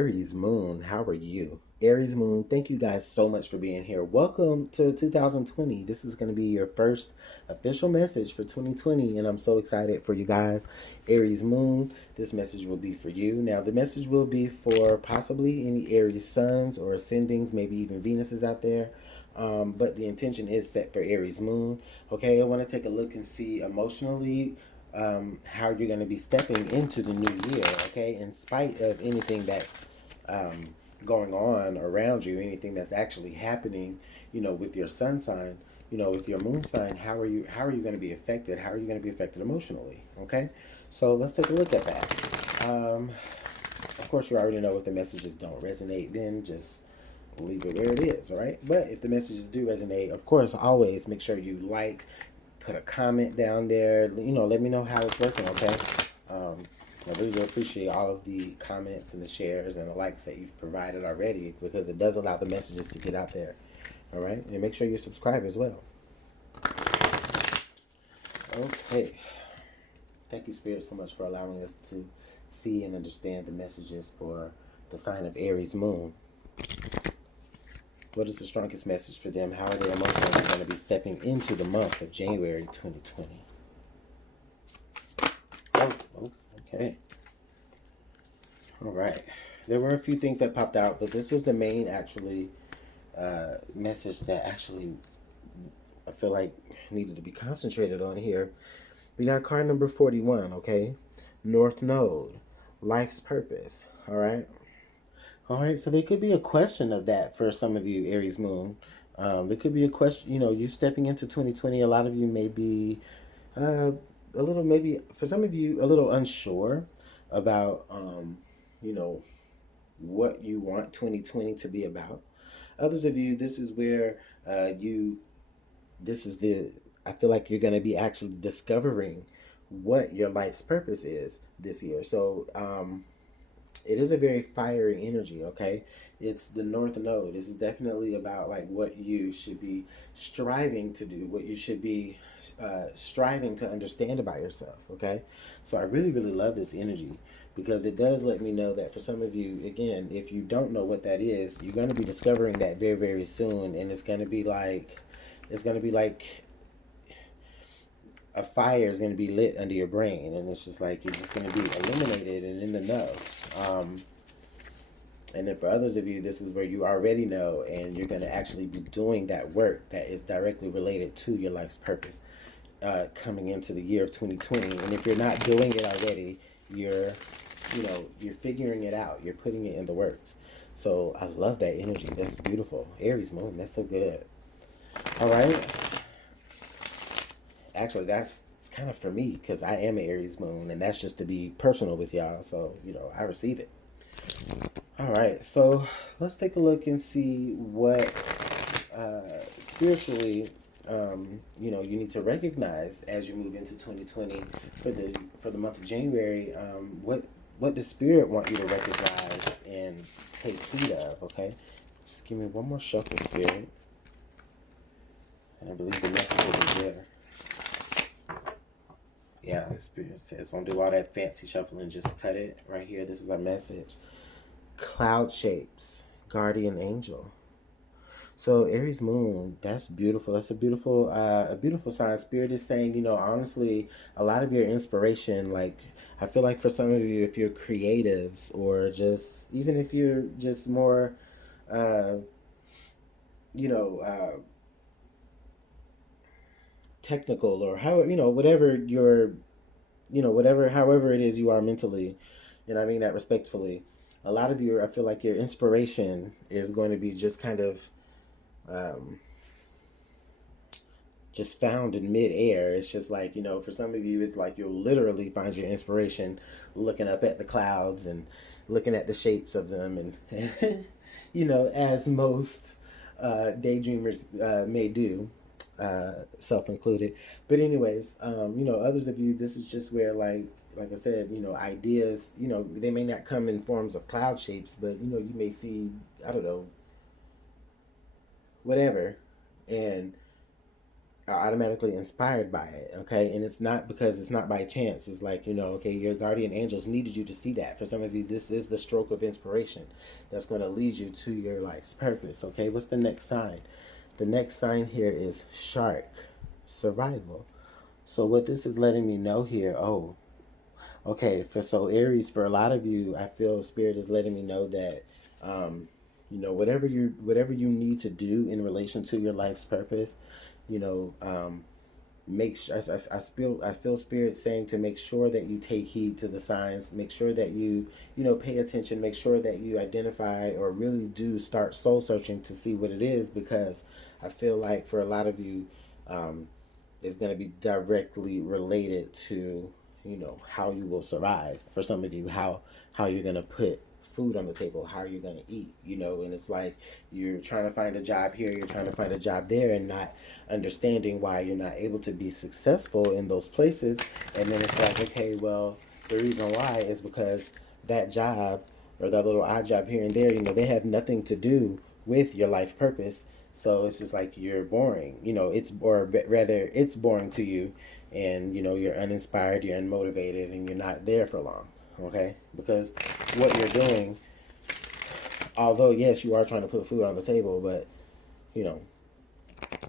Aries Moon, how are you? Aries Moon, thank you guys so much for being here. Welcome to 2020. This is going to be your first official message for 2020, and I'm so excited for you guys. Aries Moon, this message will be for you. Now, the message will be for possibly any Aries suns or ascendings, maybe even Venuses out there. But the intention is set for Aries Moon. Okay, I want to take a look and see emotionally how you're going to be stepping into the new year, okay? In spite of anything that's going on around you, anything that's actually happening, with your sun sign, with your moon sign, how are you going to be affected? How are you going to be affected emotionally, okay? So let's take a look at that. Of course, you already know if the messages don't resonate, then just leave it where it is, all right? But if the messages do resonate, of course, always make sure you put a comment down there, let me know how it's working, okay? I really do appreciate all of the comments and the shares and the likes that you've provided already, because it does allow the messages to get out there, all right? And make sure you subscribe as well. Okay. Thank you, Spirit, so much for allowing us to see and understand the messages for the sign of Aries Moon. What is the strongest message for them? How are they emotionally going to be stepping into the month of January 2020? Oh, okay. All right. There were a few things that popped out, but this was the main, message that actually I feel like needed to be concentrated on here. We got card number 41, okay? North Node, life's purpose, all right? All right, so there could be a question of that for some of you, Aries Moon. There could be a question, you stepping into 2020. A lot of you may be a little, maybe for some of you, a little unsure about, what you want 2020 to be about. Others of you, this is where I feel like you're going to be actually discovering what your life's purpose is this year. So, it is a very fiery energy, okay? It's the North Node. This is definitely about like what you should be striving to do, what you should be striving to understand about yourself, okay? So I really, really love this energy, because it does let me know that for some of you, again, if you don't know what that is, you're going to be discovering that very, very soon, and it's going to be like a fire is going to be lit under your brain, and it's just like you're just going to be illuminated and in the know. And then for others of you, this is where you already know, and you're going to actually be doing that work that is directly related to your life's purpose coming into the year of 2020. And if you're not doing it already, you're figuring it out. You're putting it in the works. So I love that energy. That's beautiful. Aries Moon, that's so good. All right. Actually, that's kind of for me, because I am an Aries Moon, and that's just to be personal with y'all. So, I receive it. All right, so let's take a look and see what spiritually, you need to recognize as you move into 2020 for the month of January. What does Spirit want you to recognize and take heed of? Okay, just give me one more shuffle, Spirit, and I believe the message will be there. Yeah, the Spirit says don't do all that fancy shuffling, just cut it right here. This is our message. Cloud shapes, guardian angel. So Aries Moon, that's beautiful. That's a beautiful sign. Spirit is saying, honestly, a lot of your inspiration, like I feel like for some of you, if you're creatives, or just even if you're just more, technical, or how whatever your however it is you are mentally, and I mean that respectfully. A lot of you, I feel like your inspiration is going to be just kind of just found in midair. It's just like, for some of you, it's like you'll literally find your inspiration looking up at the clouds and looking at the shapes of them, and as most daydreamers may do, self included. But anyways, others of you, this is just where like I said, ideas, they may not come in forms of cloud shapes, but you may see, I don't know, whatever, and are automatically inspired by it, okay? And it's not because it's not by chance. It's like, you know, okay, your guardian angels needed you to see that. For some of you, this is the stroke of inspiration that's going to lead you to your life's purpose, okay? What's the next sign? The next sign here is shark, survival. So what this is letting me know here, oh, okay, so Aries, for a lot of you, I feel Spirit is letting me know that, you know, whatever you need to do in relation to your life's purpose, you know, make sure I feel Spirit saying to make sure that you take heed to the signs, make sure that you know, pay attention, make sure that you identify or really do start soul searching to see what it is, because I feel like for a lot of you, um, it's going to be directly related to, you know, how you will survive. For some of you, how you're going to put food on the table, how you're going to eat, you know. And it's like you're trying to find a job here, you're trying to find a job there, and not understanding why you're not able to be successful in those places. And then it's like, okay, well, the reason why is because that job or that little odd job here and there, you know, they have nothing to do with your life purpose. So it's just like you're boring, you know, it's, or rather it's boring to you, and you know, you're uninspired, you're unmotivated, and you're not there for long, okay? Because what you're doing, although yes, you are trying to put food on the table, but you know,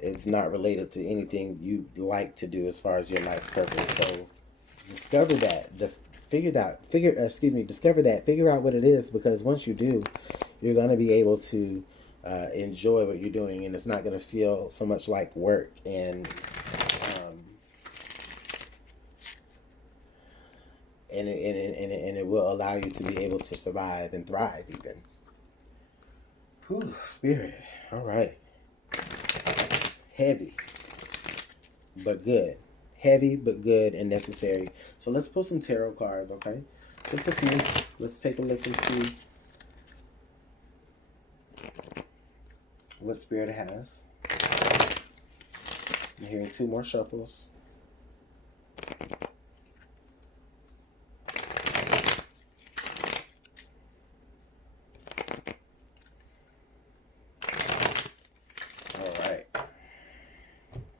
it's not related to anything you like to do as far as your life's purpose. So discover that, discover that, figure out what it is, because once you do, you're going to be able to enjoy what you're doing, and it's not going to feel so much like work. And it will allow you to be able to survive and thrive even. Whew, Spirit. All right. Heavy, but good. Heavy, but good and necessary. So let's pull some tarot cards, okay? Just a few. Let's take a look and see what Spirit has. I'm hearing two more shuffles.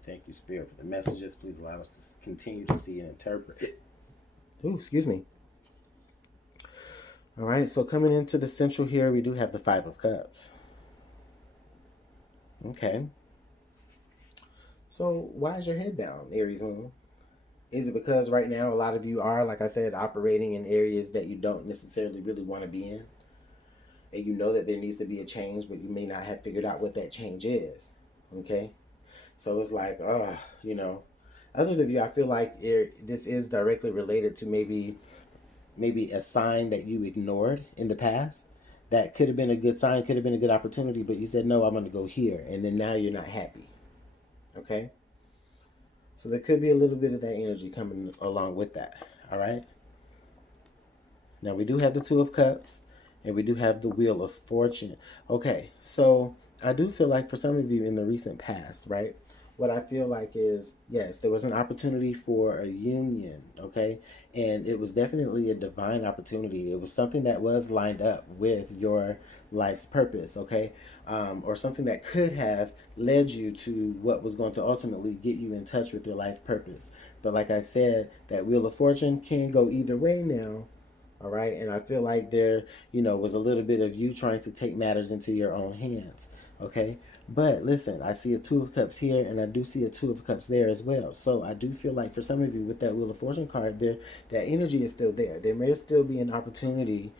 Thank you, Spirit, for the messages. Please allow us to continue to see and interpret it. Ooh, excuse me. All right, so coming into the central here, we do have the Five of Cups. Okay. So why is your head down, Aries moon? Is it because right now a lot of you are, like I said, operating in areas that you don't necessarily really want to be in? And you know that there needs to be a change, but you may not have figured out what that change is. Okay? So it's like, you know, others of you, I feel like this is directly related to maybe a sign that you ignored in the past. That could have been a good sign, could have been a good opportunity, but you said, no, I'm going to go here. And then now you're not happy. Okay? So there could be a little bit of that energy coming along with that. All right? Now we do have the Two of Cups, and we do have the Wheel of Fortune. Okay, so I do feel like for some of you in the recent past, right? What I feel like is, yes, there was an opportunity for a union, okay? And it was definitely a divine opportunity. It was something that was lined up with your life's purpose, okay? Or something that could have led you to what was going to ultimately get you in touch with your life purpose. But like I said, that Wheel of Fortune can go either way now. All right. And I feel like there, you know, was a little bit of you trying to take matters into your own hands. Okay. But listen, I see a Two of Cups here, and I do see a Two of Cups there as well. So I do feel like for some of you with that Wheel of Fortune card there, that energy is still there. There may still be an opportunity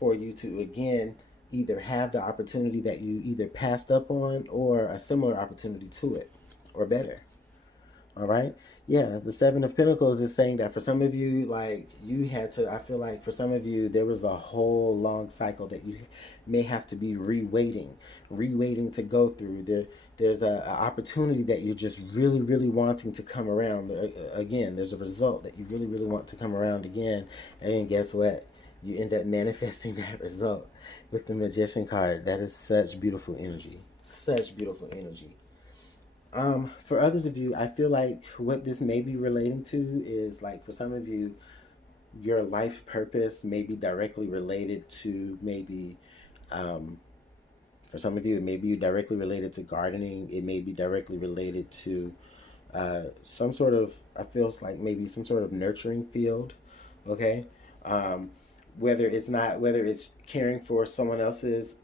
for you to, again, either have the opportunity that you either passed up on, or a similar opportunity to it, or better. All right. Yeah, the Seven of Pentacles is saying that for some of you, like, you had to, I feel like for some of you, there was a whole long cycle that you may have to be re-waiting to go through. There's a opportunity that you're just really, really wanting to come around. Again, there's a result that you really, really want to come around again. And guess what? You end up manifesting that result with the Magician card. That is such beautiful energy. Such beautiful energy. For others of you, I feel like what this may be relating to is, like, for some of you, your life purpose may be directly related to maybe, for some of you, it may be directly related to gardening. It may be directly related to, some sort of, I feel like maybe some sort of nurturing field, okay? Whether it's caring for someone else's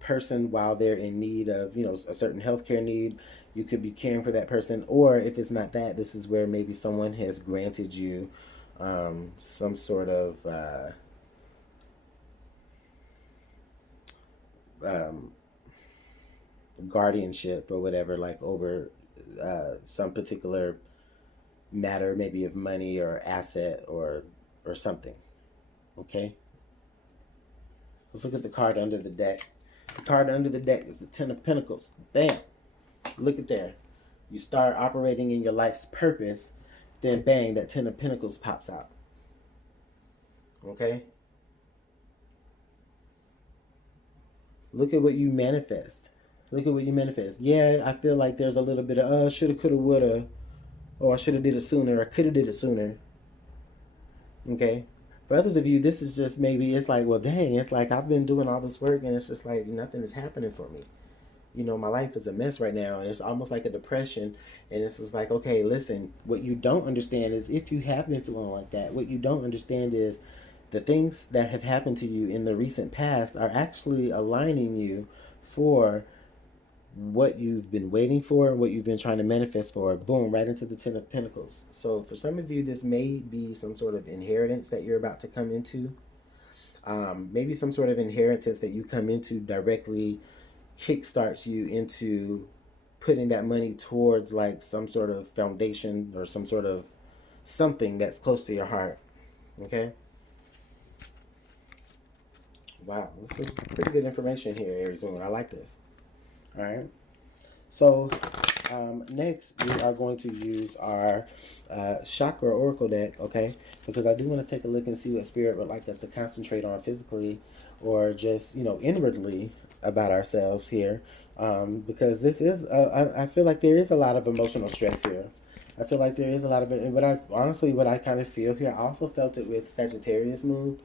person while they're in need of, a certain healthcare need, you could be caring for that person. Or if it's not that, this is where maybe someone has granted you some sort of um, guardianship or whatever, like over some particular matter, maybe of money or asset or something. Okay, let's look at the card under the deck. The card under the deck is the Ten of Pentacles. Bam! Look at there. You start operating in your life's purpose, then bang, that Ten of Pentacles pops out. Okay? Look at what you manifest. Look at what you manifest. Yeah, I feel like there's a little bit of, shoulda, coulda, woulda, or I shoulda did it sooner, or coulda did it sooner. Okay? For others of you, this is just maybe, it's like, well, dang, it's like I've been doing all this work and it's just like nothing is happening for me. My life is a mess right now, and it's almost like a depression. And it's just like, okay, listen, what you don't understand is, if you have been feeling like that, what you don't understand is the things that have happened to you in the recent past are actually aligning you for what you've been waiting for, what you've been trying to manifest for. Boom, right into the Ten of Pentacles. So for some of you, this may be some sort of inheritance that you're about to come into. Maybe some sort of inheritance that you come into directly kickstarts you into putting that money towards like some sort of foundation or some sort of something that's close to your heart. Okay? Wow, this is pretty good information here, Aries Moon. I like this. All right. So next we are going to use our chakra oracle deck, okay? Because I do want to take a look and see what Spirit would like us to concentrate on physically or just, inwardly about ourselves here. Because this is, I feel like there is a lot of emotional stress here. I feel like there is a lot of it. But what I kind of feel here, I also felt it with Sagittarius moon.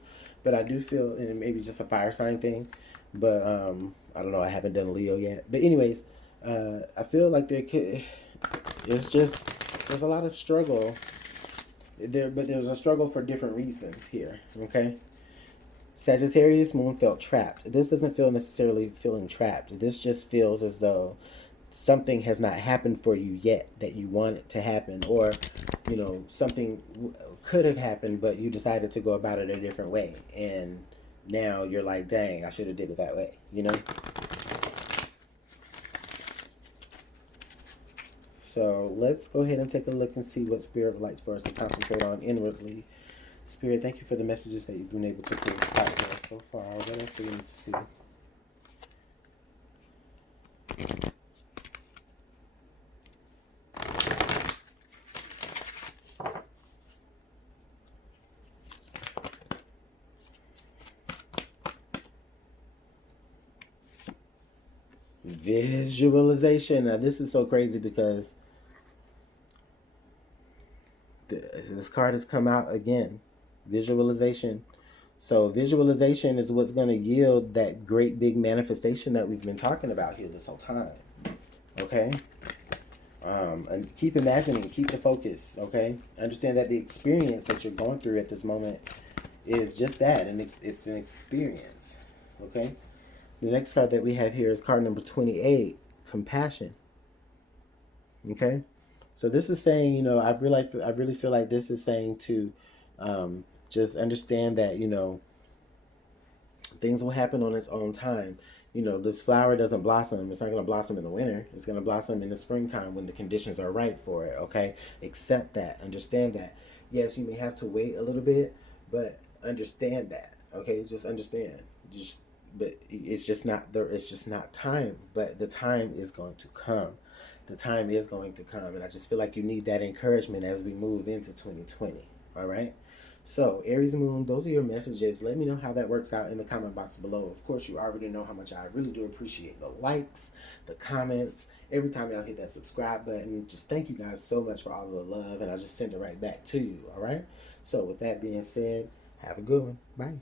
But I do feel, and maybe just a fire sign thing. But I don't know, I haven't done Leo yet. But anyways, I feel like there's a lot of struggle there, but there's a struggle for different reasons here. Okay, Sagittarius moon felt trapped. This doesn't feel necessarily feeling trapped. This just feels as though something has not happened for you yet that you want it to happen, or something could have happened, but you decided to go about it a different way, and now you're like, dang, I should have did it that way. So let's go ahead and take a look and see what Spirit would like for us to concentrate on inwardly. Spirit, thank you for the messages that you've been able to create so far. What else do we need to see? Visualization. Now this is so crazy because this card has come out again. Visualization. So visualization is what's going to yield that great big manifestation that we've been talking about here this whole time. Okay? And keep imagining, keep the focus, okay? Understand that the experience that you're going through at this moment is just that, and it's an experience, okay? The next card that we have here is card number 28, compassion. Okay, so this is saying, I really feel like this is saying to just understand that, things will happen on its own time. This flower doesn't blossom. It's not going to blossom in the winter. It's going to blossom in the springtime when the conditions are right for it, okay? Accept that. Understand that. Yes, you may have to wait a little bit, but understand that, okay? Just understand. But it's just not time. But the time is going to come. The time is going to come. And I just feel like you need that encouragement as we move into 2020, all right? So, Aries Moon, those are your messages. Let me know how that works out in the comment box below. Of course, you already know how much I really do appreciate the likes, the comments, every time y'all hit that subscribe button. Just thank you guys so much for all of the love, and I just send it right back to you, all right? So, with that being said, have a good one. Bye.